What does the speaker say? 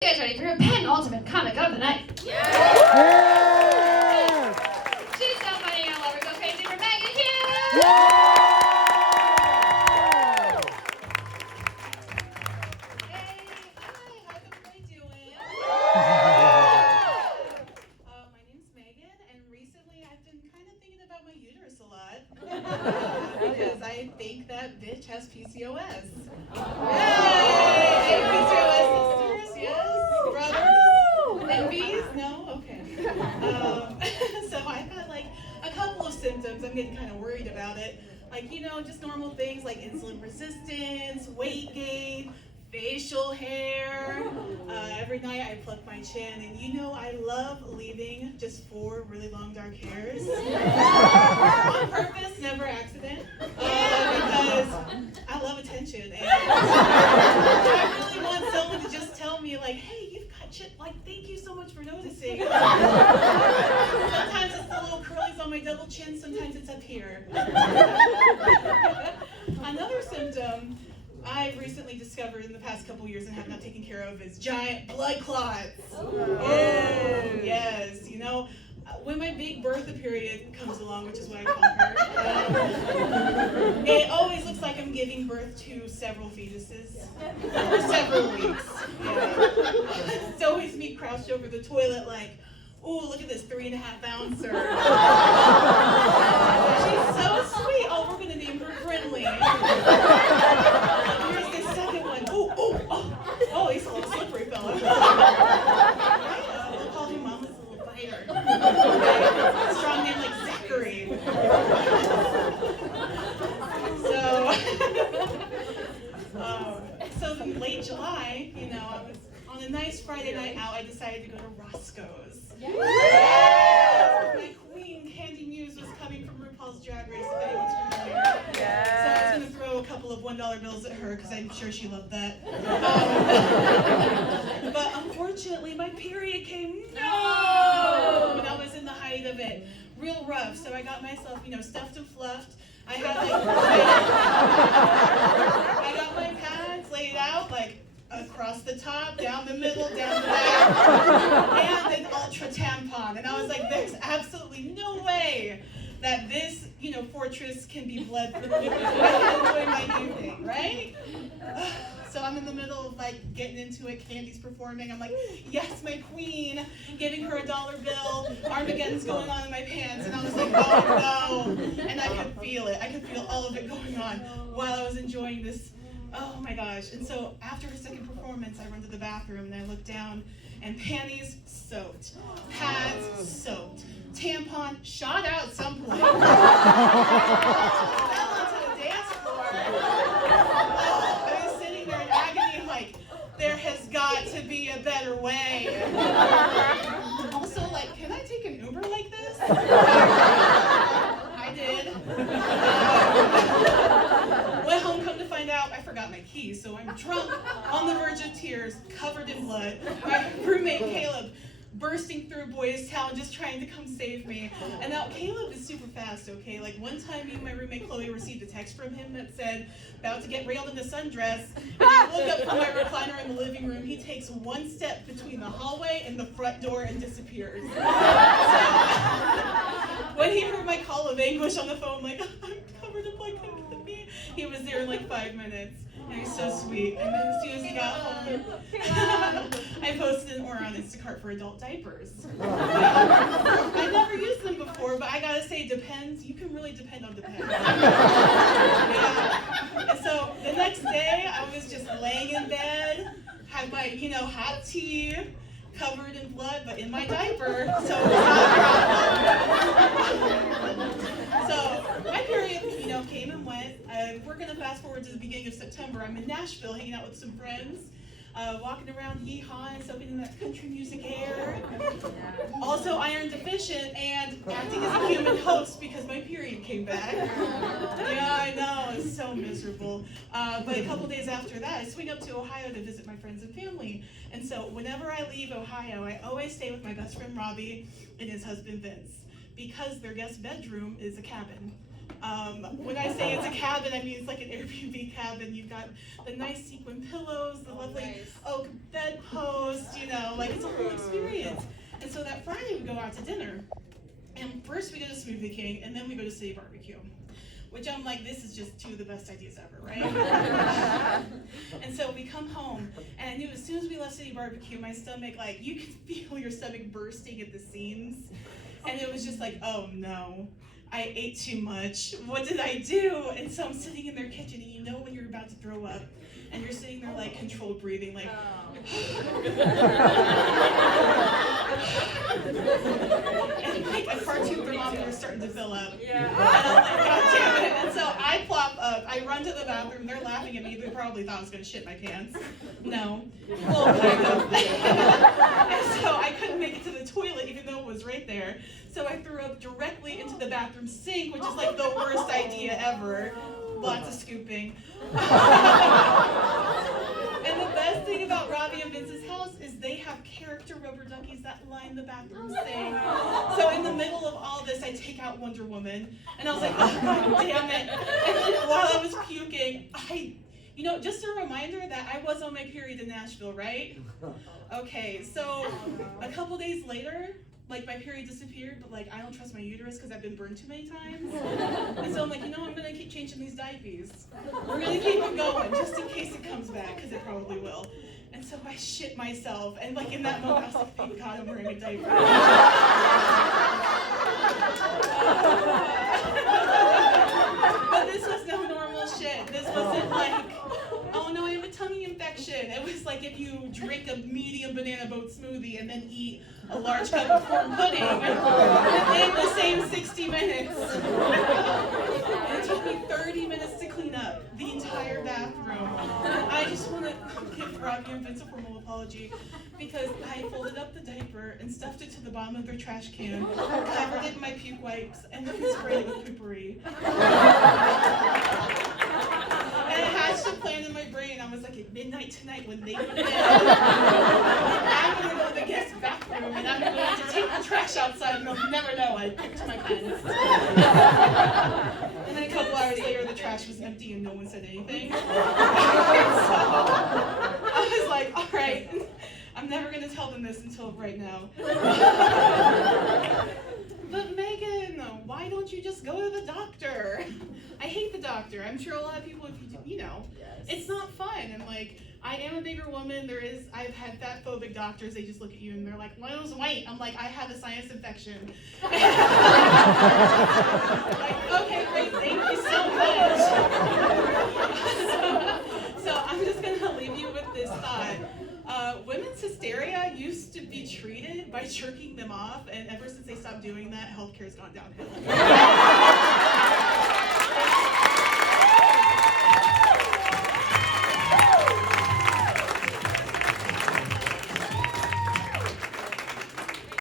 You guys ready for your penultimate comic of the night? Yeah! She's so funny, I'll let her go crazy for Megan Hughes! Hey, hi, how's everybody doing? My name's Megan, and recently I've been kind of thinking about my uterus a lot. Because I think that bitch has PCOS. Hey, PCOS sisters, yes, brothers, and bees? No? Okay. So I've got like a couple of symptoms. I'm getting kind of worried about it. Like, just normal things like insulin resistance, weight gain, facial hair. Every night I pluck my chin, and I love leaving just 4 really long dark hairs. On purpose, never accident. Because I love attention, and I really want someone to just tell me, like, hey, you've got shit, like, thank you so much for noticing. Sometimes it's the little curlies on my double chin, sometimes it's up here. Another symptom I've recently discovered in the past couple years and have not taken care of is giant blood clots. Oh, yes. When my big Bertha period comes along, which is what I call her, it always looks like I'm giving birth to several fetuses for several weeks. Yeah. It's always me crouched over the toilet like, ooh, look at this 3.5 ouncer. She's so sweet. Oh, we're going to name her Friendly. Here's the second one. Ooh, oh, he's a little slippery fella. Right? We'll call him Mama's little fighter. Okay? Strong name like Zachary. So in late July, I was on a nice Friday night out. I decided to go to Roscoe's. Yes! My queen, Megan Hughes, was coming from RuPaul's Drag Race, if anyone's familiar. Yes. So I was going to throw a couple of $1 bills at her, because I'm sure she loved that. But unfortunately, my period came, and I was in the height of it. Real rough, so I got myself, stuffed and fluffed. I got my pads laid out, like, across the top, down the middle, down the back, and an ultra tampon. And I was like, there's absolutely no way that this, fortress can be bled through. I can enjoy my evening, right? So I'm in the middle of getting into it. Candy's performing. I'm like, yes, my queen. Giving her a $1 bill. Armageddon's going on in my pants, and I was like, oh no. And I could feel it. I could feel all of it going on while I was enjoying this. Oh my gosh. And so after her second performance, I run to the bathroom and I look down, and panties soaked, pads soaked, tampon shot out at some point. Fell onto the dance floor. I was sitting there in agony like, there has got to be a better way. Also, can I take an Uber like this? I did. Went home, come to find out, I forgot my keys, so I'm drunk, on the verge of tears, covered in blood. My roommate, Caleb, bursting through Boys Town, just trying to come save me. And now, Caleb is super fast, okay? One time, me and my roommate, Chloe, received a text from him that said, about to get railed in the sundress. And I look up from my recliner in the living room. He takes one step between the hallway and the front door and disappears. So, when he heard my call of anguish on the phone, I'm covered in blood, come get me. He was there in 5 minutes. And he's so sweet. And then as soon as he got home, I posted an order on Instacart for adult diapers. I never used them before, but I gotta say, depends. You can really depend on Depends. Yeah. And so the next day, I was just laying in bed, had my, hot tea, covered in blood, but in my diaper, so it was not a problem. So my period, came and went. We're gonna fast forward to the beginning of September. I'm in Nashville hanging out with some friends, walking around yeehaw, soaking in that country music air. Also iron deficient and acting as a human host because my period came back. Yeah, I know, it's so miserable. But a couple days after that, I swing up to Ohio to visit my friends and family. And so whenever I leave Ohio, I always stay with my best friend Robbie and his husband Vince, because their guest bedroom is a cabin. When I say it's a cabin, I mean it's like an Airbnb cabin. You've got the nice sequin pillows, the lovely oak bedpost, you know, like it's a whole experience. And so that Friday we go out to dinner. And first we go to Smoothie King, and then we go to City Barbecue. Which I'm like, this is just two of the best ideas ever, right? And so we come home, and I knew as soon as we left City Barbecue, my stomach, like, you could feel your stomach bursting at the seams. And it was just like, oh no, I ate too much. What did I do? And so I'm sitting in their kitchen, and you know when you're about to throw up, and you're sitting there like controlled breathing, like, and like a cartoon thermometer is starting to fill up. And I'm like, God damn it. And so I plop up, I run to the bathroom, they're laughing at me, they probably thought I was gonna shit my pants. No. Well, kind of. And so I couldn't make it to the toilet even though it was right there. So I threw up directly into the bathroom sink, which is like the worst idea ever. Lots of scooping. And the best thing about Robbie and Vince's house is they have character rubber duckies that line the bathroom sink. So in the middle of all this, I take out Wonder Woman, and I was like, oh, God damn it. And then while I was puking, you know, just a reminder that I was on my period in Nashville, right? Okay, so a couple days later, like my period disappeared, but like I don't trust my uterus because I've been burned too many times. And so I'm like, you know, I'm gonna keep changing these diapers. We're gonna keep it going just in case it comes back, because it probably will. And so I shit myself, and like in that moment I was like, thank God I'm wearing a diaper. But this was no normal shit. This wasn't like, oh no, I have a tummy infection. It was like if you drink a medium banana boat smoothie and then eat a large cup of corn pudding in the same 60 minutes. And it took me 30 minutes to clean up the entire bathroom. And I just want to give Robbie and Vince a formal apology because I folded up the diaper and stuffed it to the bottom of their trash can, covered it in my puke wipes, and then sprayed it with poopery. And I hatched a plan in my brain. I was like, at midnight tonight when they go to bed, I'm going to go to the guest bathroom and I'm going to take the trash outside and they'll never know I picked my pens. And then a couple hours later, the trash was empty and no one said anything. So I was like, all right, I'm never going to tell them this until right now. But Megan, why don't you just go to the doctor? I hate the doctor. I'm sure a lot of people, if you know, it's not fun. And like, I am a bigger woman. I've had fat phobic doctors. They just look at you and they're like, lose weight. I'm like, I have a sinus infection. Like, okay, great, thank you so much. So I'm just gonna leave you with this thought. Women's hysteria used to be treated by jerking them off, and ever since they stopped doing that, healthcare's gone downhill.